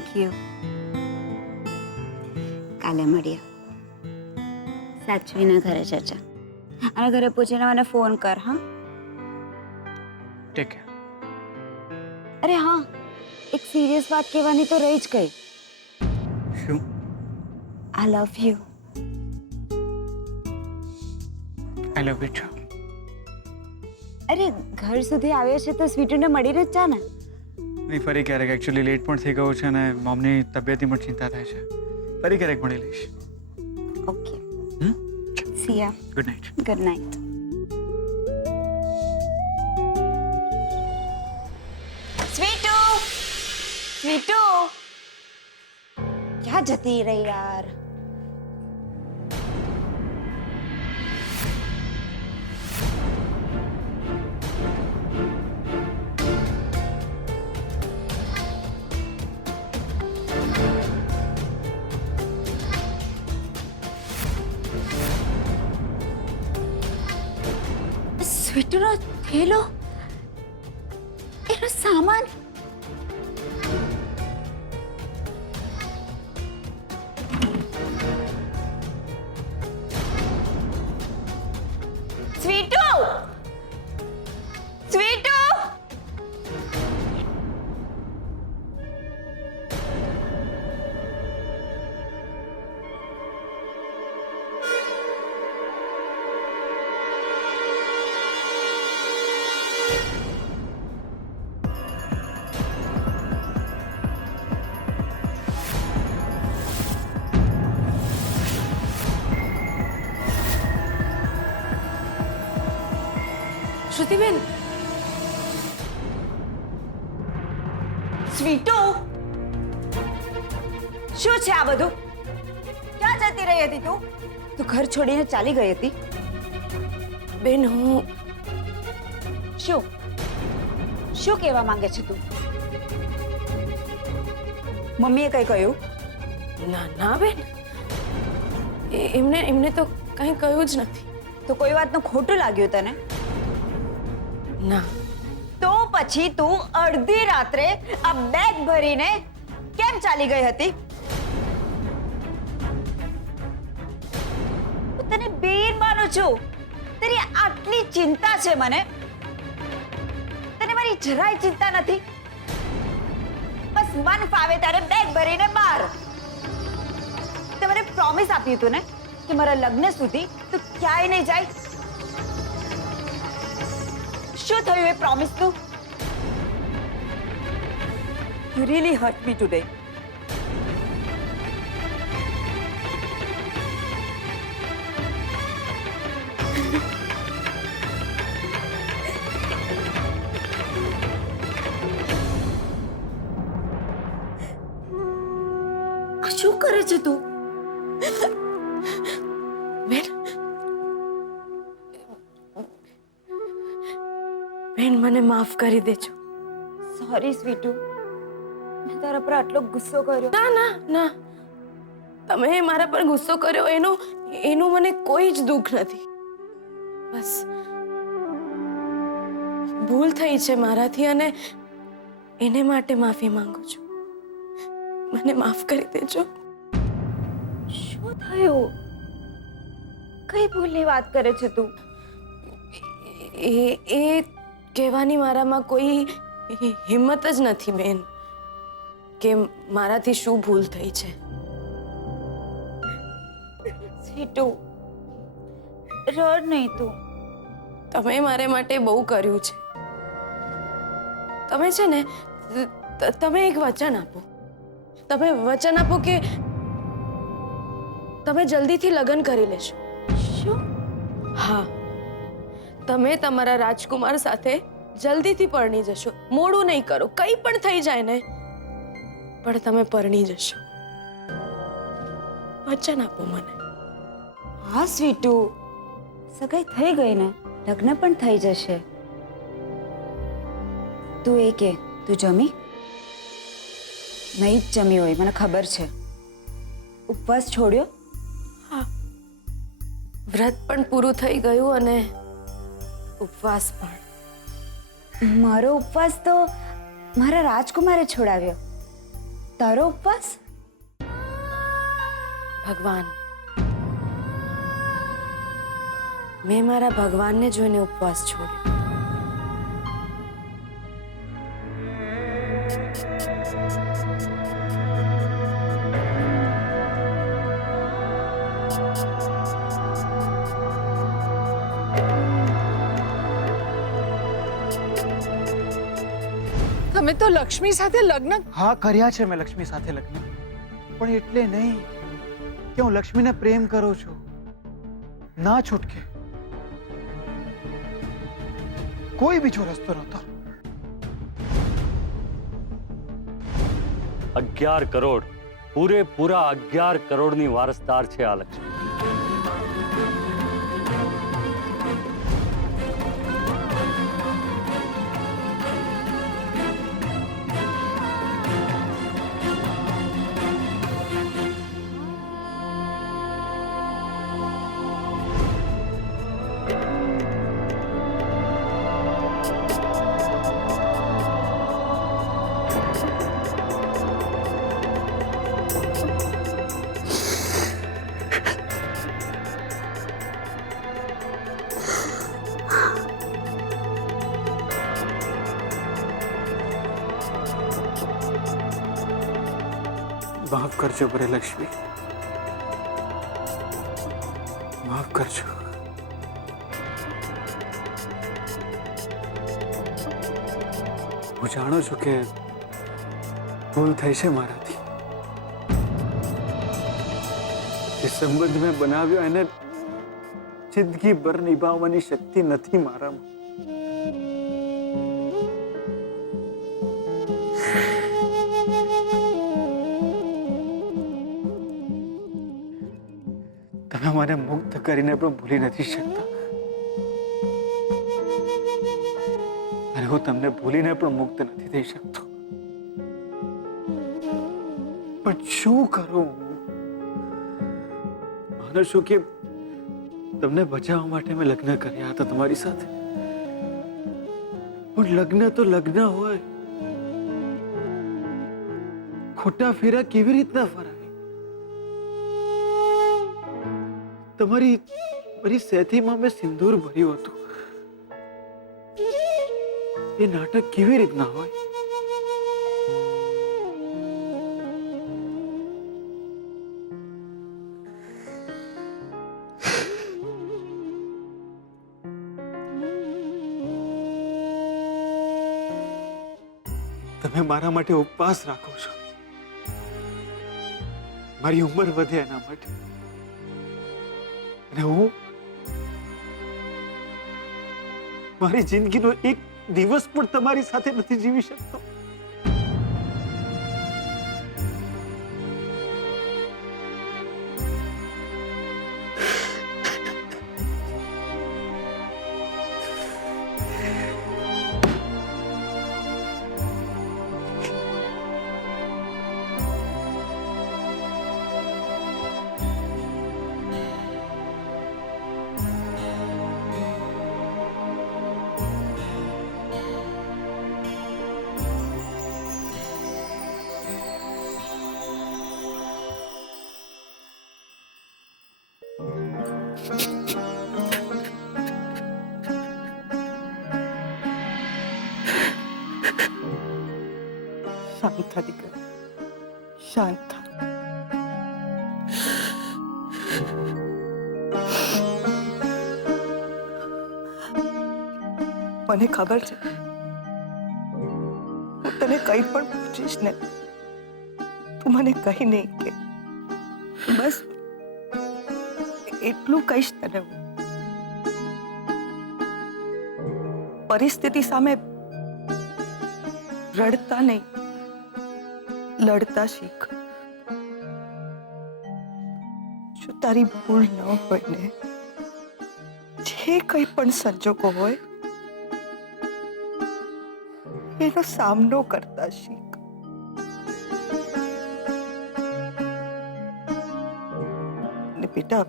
Thank you. કાલે મળીએ સાચવીને ઘરે જજે અને ઘરે પૂછીને મને ફોન કર. હા, ટેક કેર. અરે હા, એક સિરિયસ વાત કહેવાની તો રહી જ ગઈ. શું? I love you. I love you too. અરે ઘર સુધી આવ્યો છે તો સ્વીટુને મળીને જ જા ને. નહીં, ફરી ક્યારેક. એકચ્યુઅલી લેટ પણ થઈ ગયું છે અને મમ્મીની તબિયતની પણ ચિંતા થાય છે. ફરી ક્યારેક મળી લઈશ. Okay, hmm? See ya. Good night. Good night. Sweetu, Sweetu, ક્યાં જતી રહી યાર? સ્વીટુનો થેલો, એનો સામાન. સ્વીટુ, સ્વીટુ, શ્રુતિબેન, સ્વીટુ, શું છે આ બધું? ક્યાં જતી રહી હતી તું? તું ઘર છોડીને ચાલી ગઈ હતી? બેન હું શું શું કહેવા માંગે છે તું? મમ્મીએ કઈ કહ્યું? ના ના બેન, એમને તો કંઈ કહ્યું જ નથી. તો કોઈ વાતનું ખોટું લાગ્યું તને? ના, તો પછી તું અડધી રાત્રે આ બેગ ભરીને કેમ ચાલી ગઈ હતી? હું તને બેન માનું છું. તારી આટલી ચિંતા છે મને, તને મારી જરાય ચિંતા નથી. બસ મન ફાવે ત્યારે બેગ ભરીને બહાર. તે મને પ્રોમિસ આપ્યું હતું ને કે મારા લગ્ન સુધી તું ક્યાંય નહીં જાય. શું થયું એ પ્રોમિસ નું? You really hurt me today. આ શું કરે છે તું? બેન મને માફ કરી દેજો. સોરી સ્વીટુ, મેં તારા પર આટલો ગુસ્સો કર્યો. ના ના ના, તમે મારા પર ગુસ્સો કર્યો એનું મને કોઈ જ દુઃખ નથી. બસ ભૂલ થઈ છે મારાથી અને એને માટે માફી માંગુ છું. મને માફ કરી દેજો. શું થયું? કઈ ભૂલની વાત કરે છે તું? એ કહેવાની મારામાં કોઈ હિંમત જ નથી બેન કે મારાથી શું ભૂલ થઈ છે. સ્વીટુ, રડ નહીં તું. તમે મારે માટે બહુ કર્યું છે. તમે છે ને, તમે એક વચન આપો. તમે વચન આપો કે તમે જલ્દીથી લગ્ન કરી લેશો. શું? હા, તમે તમારા રાજકુમાર સાથે જલ્દીથી પરણી જશો. મોડું નહીં કરો, કંઈ પણ થઈ જાય ને પણ તમે પરણી જશો. વચન આપો મને. હા સ્વીટુ, સગાઈ થઈ ગઈ ને, લગ્ન પણ થઈ જશે. તું એ કે તું જમી? નહીં જ જમી હોય, મને ખબર છે. ઉપવાસ છોડ્યો? હા, વ્રત પણ પૂરું થઈ ગયું અને ઉપવાસ પણ. મારો ઉપવાસ તો મારા રાજકુમારે છોડાવ્યો. તારો ઉપવાસ? ભગવાન, મેં મારા ભગવાનને જોઈને ઉપવાસ છોડ્યો. તમે તો લક્ષ્મી સાથે લગ્ન હા, કર્યા છે મેં લક્ષ્મી સાથે લગ્ન, પણ એટલે નહીં કે હું લક્ષ્મીને પ્રેમ કરું છું. ના છૂટકે. કોઈ બીજો રસ્તો નહોતો. 11 કરોડ, પૂરેપૂરા 11 કરોડની વારસદાર છે આ લક્ષ્મી. માફ કરજો બરે લક્ષ્મી, માફ કરજો. હું જાણું છું કે ભૂલ થઈ છે મારાથી. જે સંબંધ મેં બનાવ્યો એને જિંદગીભર નિભાવવાની શક્તિ નથી મારામાં. તમે મને મુક્ત કરીને પણ ભૂલી નથી શકતા, અને હું તમને ભૂલીને પણ મુક્ત નથી થઈ શકતો. પણ શું કરું? માનો છું કે તમને બચાવવા માટે મેં લગ્ન કર્યા હતા તમારી સાથે, પણ લગ્ન તો લગ્ન હોય. ખોટા ફેરા કેવી રીતના ફરાય? તમારી સેથીમાં મેં સિંદૂર ભર્યું હતું. એ નાટક કેવી રીતના હોય? તમે મારા માટે ઉપવાસ રાખો છો, મારી ઉંમર વધે એના માટે. અને હું મારી જિંદગીનો એક દિવસ પણ તમારી સાથે નથી જીવી શકતો. શાંત થા દીકરા, શાંત થા. મને ખબર છે હું તને કંઈ પણ પૂછીશ ને તું મને કહી નહીં કે, બસ એટલું કહીશ તને હું. પરિસ્થિતિ સામે રડતા નહીં, લડતા શીખ. જો તારી ભૂલ ન હોય ને, જે કંઈ પણ સંજોગો હોય એનો સામનો કરતા શીખ. ને બેટા,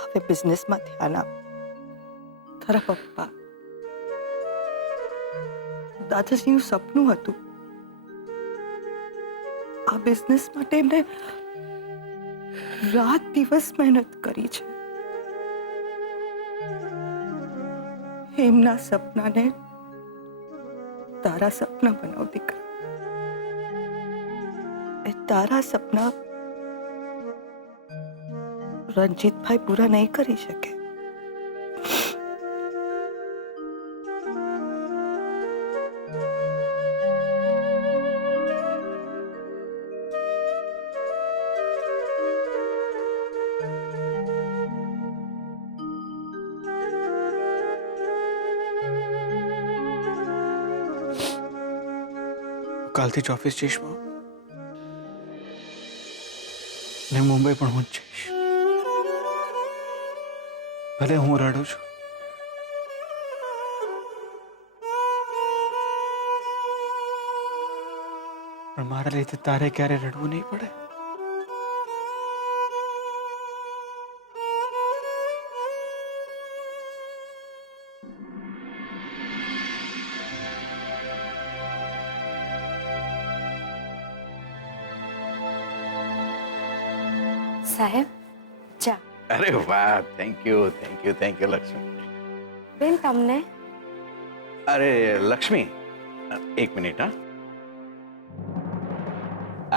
હવે બિઝનેસમાં ધ્યાન આપ. તારા પપ્પા દાદાજીનું સપનું હતું આ બિઝનેસ માટે એમને રાત દિવસ મહેનત કરી છે. એમના સપનાને તારા સપના બનાવ દીકરા. એ તારા સપના રણજીતભાઈ પૂરા નહીં કરી શકે. કાલથી જ ઓફિસ જઈશ મા, ને મુંબઈ પણ હું જ જઈશ. ભલે હું રડું છું, પણ મારા લીધે તારે ક્યારે રડવું નહીં પડે. સાહેબ ચા. અરે વાહ, થેન્ક યુ લક્ષ્મી. બેન તમને અરે લક્ષ્મી, એક મિનિટ. હા,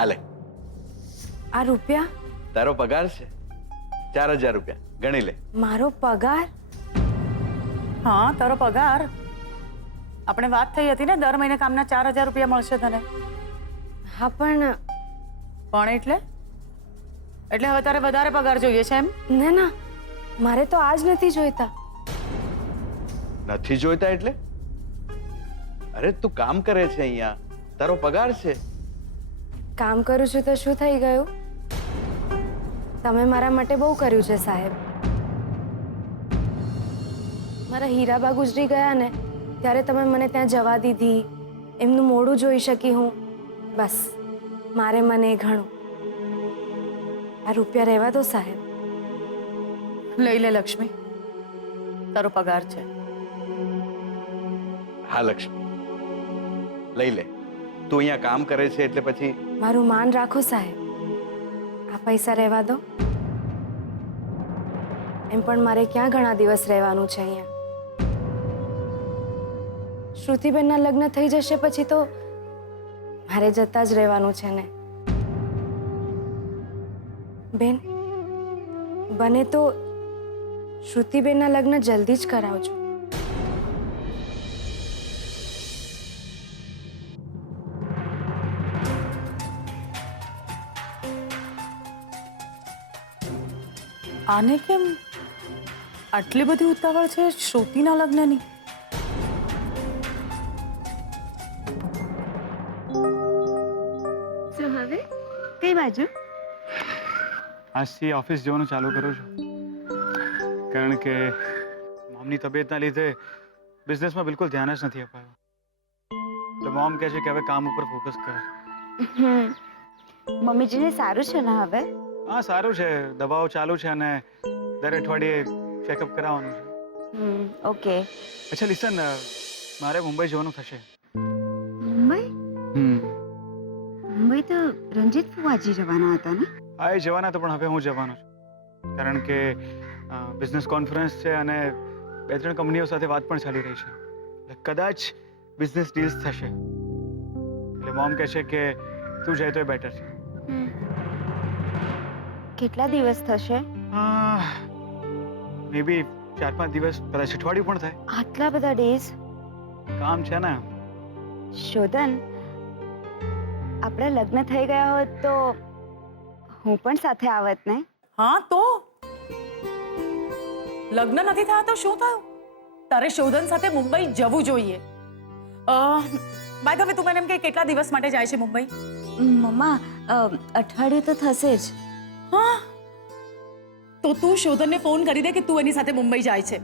આલે, આ રૂપિયા તારો પગાર છે 4000 રૂપિયા, ગણી લે. મારો પગાર? હા, તારો પગાર. આપણે વાત થઈ હતી ને, દર મહિને કામના 4000 રૂપિયા મળશે તને. હા પણ એટલે હવે તારે વધારે પગાર જોઈએ છે એમ? ના ના, મારે તો આજ નથી જોઈતા. નથી જોઈતા એટલે? અરે તું કામ કરે છે અહીંયા, તારો પગાર છે. કામ કરું છું તો શું થઈ ગયું? તમે મારા માટે બહુ કર્યું છે સાહેબ. મારા હીરાબા ગુજરી ગયા ને ત્યારે તમે મને ત્યાં જવા દીધી, એમનું મોઢું જોઈ શકી હું. બસ મારે મને એ ઘણું. આ રૂપિયા રહેવા દો સાહેબ. લઈ લે લક્ષ્મી, તારો પગાર છે. હા લક્ષ્મી, લઈ લે. તું અહીંયા કામ કરે છે એટલે પછી મારું માન રાખો સાહેબ. આ પૈસા રહેવા દો. એમ પણ મારે ક્યાં ઘણા દિવસ રહેવાનું છે અહીંયા. શ્રુતિબેનના લગ્ન થઈ જશે પછી તો મારે જતા જ રહેવાનું છે ને. બેન, બને તો શ્રુતિબેનના લગ્ન જલ્દી જ કરાવજો. આને કેમ આટલી બધી ઉતાવળ છે શ્રુતિના લગ્નની? હવે કઈ બાજુ? આજથી ઓફિસ જવાનું ચાલુ કરું છું, કારણ કે મોમની તબિયતના લીધે બિઝનેસમાં બિલકુલ ધ્યાન જ નથી અપાયું. એટલે મોમ કહે છે કે હવે કામ ઉપર ફોકસ કર. મમ્મીજીને સારું છે ને હવે? હા, સારું છે. દવાઓ ચાલુ છે અને દર અઠવાડિયે ચેકઅપ કરાવવાનું છે. ઓકે. અચ્છા લિસન, મારે મુંબઈ જવાનું થશે. મુંબઈ? મુંબઈ તો રંજીત ફુવાજી જવાના હતા ને? હા, એ જવાના તો, પણ હવે હું જવાનો છું, કારણ કે બિઝનેસ કોન્ફરન્સ છે અને 2-3 કંપનીઓ સાથે વાત પણ ચાલી રહી છે. એટલે કદાચ બિઝનેસ ડીલ્સ થશે. એટલે મોમ કહે છે કે તું જાય તો એ બેટર છે. કેટલા દિવસ થશે? મે બી 4-5 દિવસ, કદાચ અઠવાડિયું પણ થાય. આટલા બધા ડેઝ? કામ છે ને. શોધન, આપણા લગ્ન થઈ ગયા હોત તો હું પણ સાથે આવત ને? હા, તો લગ્ન નથી થયા તો શું થયું? તારે શોધન સાથે મુંબઈ જવું જોઈએ. બાય ધ વે, તું મને એમ કે કેટલા દિવસ માટે જાય છે મુંબઈ? મમ્મા, અઠવાડિયું તો થશે જ. હા, તો તું શોધનને ફોન કરી દે કે તું એની સાથે મુંબઈ જાય છે.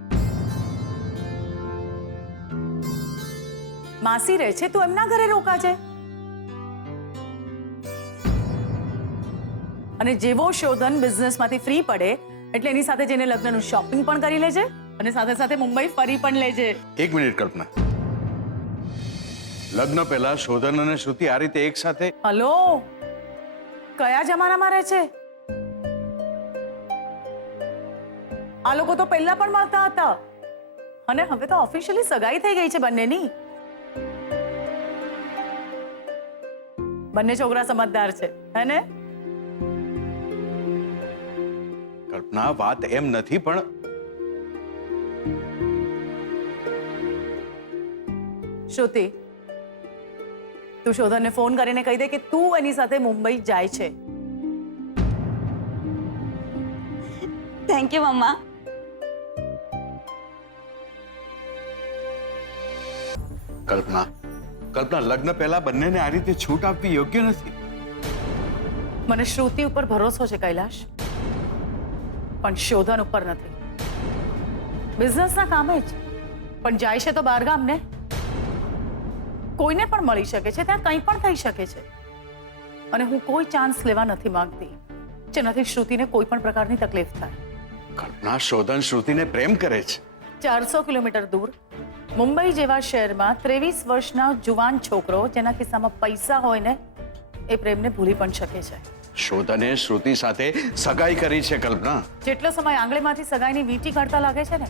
માસી રહે છે, તું એમના ઘરે રોકાજે. અને જેવો શોધન બિઝનેસમાંથી ફ્રી પડે એટલે એની સાથે જઈને લગ્નનું શોપિંગ પણ કરી લેજે અને સાથે સાથે મુંબઈ ફરી પણ લેજે. એક મિનિટ કલ્પના, લગ્ન પહેલા શોધન અને શ્રુતિ આ રીતે એક સાથે? હલો, કયા જમાનામાં રહે છે? આ લોકો તો પહેલા પણ મળતા હતા અને હવે તો ઓફિશિયલી સગાઈ થઈ ગઈ છે બંનેની. બંને છોકરા સમજદાર છે હે ને? કલ્પના, વાત એમ નથી, પણ શ્રુતિ, તું શોધનને ફોન કરીને કહી દે કે તું એની સાથે મુંબઈ જાય છે. થેન્ક યુ મમ્મા. કલ્પના, લગ્ન પહેલા બંનેને આ રીતે છૂટ આપવી યોગ્ય નથી. મને શ્રુતિ ઉપર ભરોસો છે કૈલાશ, પણ શોધન ઉપર નથી. બિઝનેસના કામે જ, પણ જાય છે તો બહારગામ ને. કોઈને પણ મળી શકે છે, ત્યાં કંઈ પણ થઈ શકે છે. અને હું કોઈ ચાન્સ લેવા નથી માંગતી જેનાથી શ્રુતિને કોઈ પણ પ્રકારની તકલીફ થાય. કલ્પના, શોધન શ્રુતિને પ્રેમ કરે છે. 400 કિલોમીટર દૂર મુંબઈ જેવા શહેરમાં 23 વર્ષના જુવાન છોકરો જેના ખિસ્સામાં પૈસા હોય ને, એ પ્રેમને ભૂલી પણ શકે છે. શોધને શ્રુતિ સાથે સગાઈ કરી છે. કલ્પના, જેટલો સમય આંગળીમાંથી સગાઈની વીંટી કાઢતા લાગે છે ને,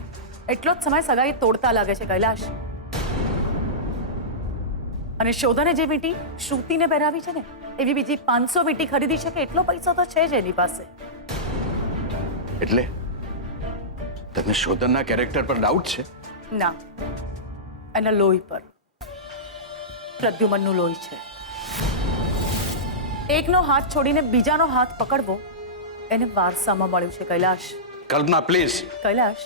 એટલો જ સમય સગાઈ તોડતા લાગે છે કૈલાશ. અને શોધને જે વીંટી શ્રુતિને પહેરાવી છે ને, એવી બીજી 500 વીંટી ખરીદી શકે એટલો પૈસો તો છે જ એની પાસે. એટલે તને શોધનના કેરેક્ટર પર ડાઉટ છે? ના, એના લોહી પર. પ્રદ્યુમનનું લોહી છે. એકનો હાથ છોડીને બીજાનો હાથ પકડવો એને વારસામાં મળ્યું છે કૈલાશ. કલ્પના, પ્લીઝ. કૈલાશ,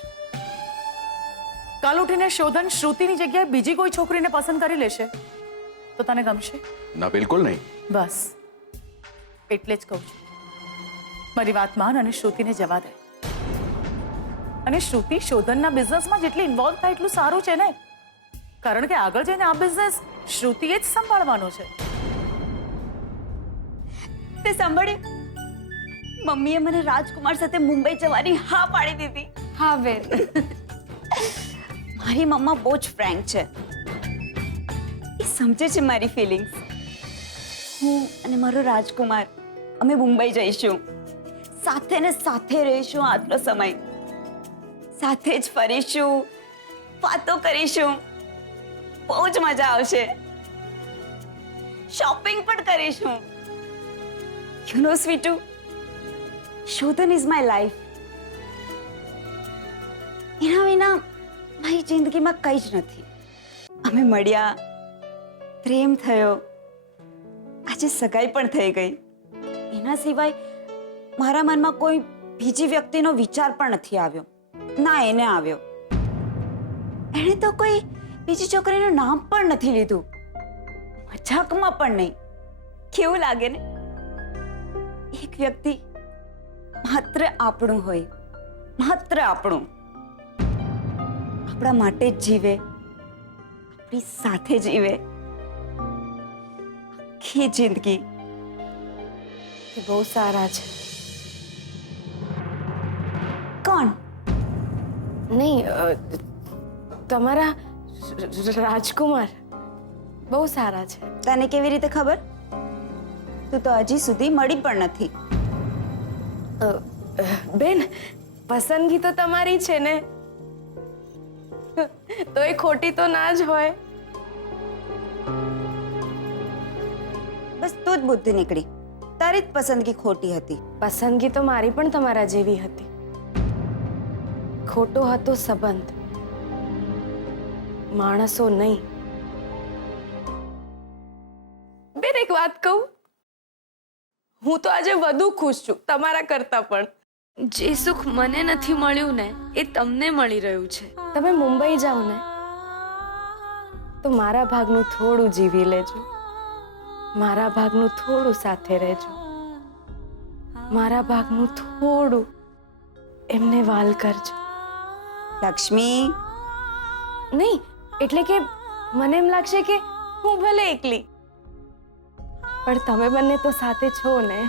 કાલ ઉઠીને શોધન શ્રુતિની જગ્યાએ બીજી કોઈ છોકરીને પસંદ કરી લેશે તો તને ગમશે? ના, બિલકુલ નહીં. બસ એટલે જ કહું છું, મારી વાત માન અને શ્રુતિને જવા દે. અને શ્રુતિ શોધનના બિઝનેસમાં જેટલી ઇન્વોલ્વ થાય એટલું સારું છે ને, કારણ કે આગળ જઈને આ બિઝનેસ શ્રુતિએ જ સંભાળવાનો છે. તે સાંભળ્યું? મમ્મીએ મને રાજકુમાર સાથે મુંબઈ જવાની હા પાડી દીધી. હા બેન. મારી મમ્મા બહુ જ ફ્રેન્ક છે. એ સમજે છે મારી ફિલિંગ્સ. હું અને મારો રાજકુમાર અમે મુંબઈ જઈશું. સાથે ને સાથે રહીશું આટલો સમય. સાથે જ ફરીશું, વાતો કરીશું. બહુ જ મજા આવશે. શોપિંગ પણ કરીશું. You know Sweetu, Shodhan is my life. એના વિના મારી જિંદગીમાં કંઈ જ નથી. અમે મળ્યા, પ્રેમ થયો, આજે સગાઈ પણ થઈ ગઈ. એના સિવાય મારા મનમાં કોઈ બીજી વ્યક્તિનો વિચાર પણ નથી આવ્યો. ના એને આવ્યો. એણે તો કોઈ બીજી છોકરીનું નામ પણ નથી લીધું, મજાકમાં પણ નહીં. કેવું લાગે ને? એક વ્યક્તિ માત્ર આપણું હોય, માત્ર આપણું, આપણા માટે જ જીવે, આપણી સાથે જીવે આખી જિંદગી. એ બહુ સારા છે. કોણ? નહીં, તમારા રાજકુમાર બહુ સારા છે. તને કેવી રીતે ખબર? તું તો હજી સુધી મળી પણ નથી. બેન, પસંદગી તો તમારી છે ને, તો એ ખોટી તો ના જ હોય. બસ તું જ બુદ્ધિ નીકળી. તારી જ પસંદગી ખોટી હતી. પસંદગી તો મારી પણ તમારા જેવી હતી. ખોટો હતો સંબંધ, માણસો નહીં. બેન, એક વાત કહું, હું તો આજે વધુ ખુશ છું તમારા કરતા પણ. જે સુખ મને નથી મળ્યું ને, એ તમને મળી રહ્યું છે. તમે મુંબઈ જાઓ ને તો મારા ભાગનું થોડું જીવી લેજો, મારા ભાગનું થોડું સાથે રહેજો, મારા ભાગનું થોડું એમને વાલ કરજો. લક્ષ્મી, નહીં, એટલે કે મને એમ લાગશે કે હું ભલે એકલી, પણ તમે બંને તો સાથે છો ને.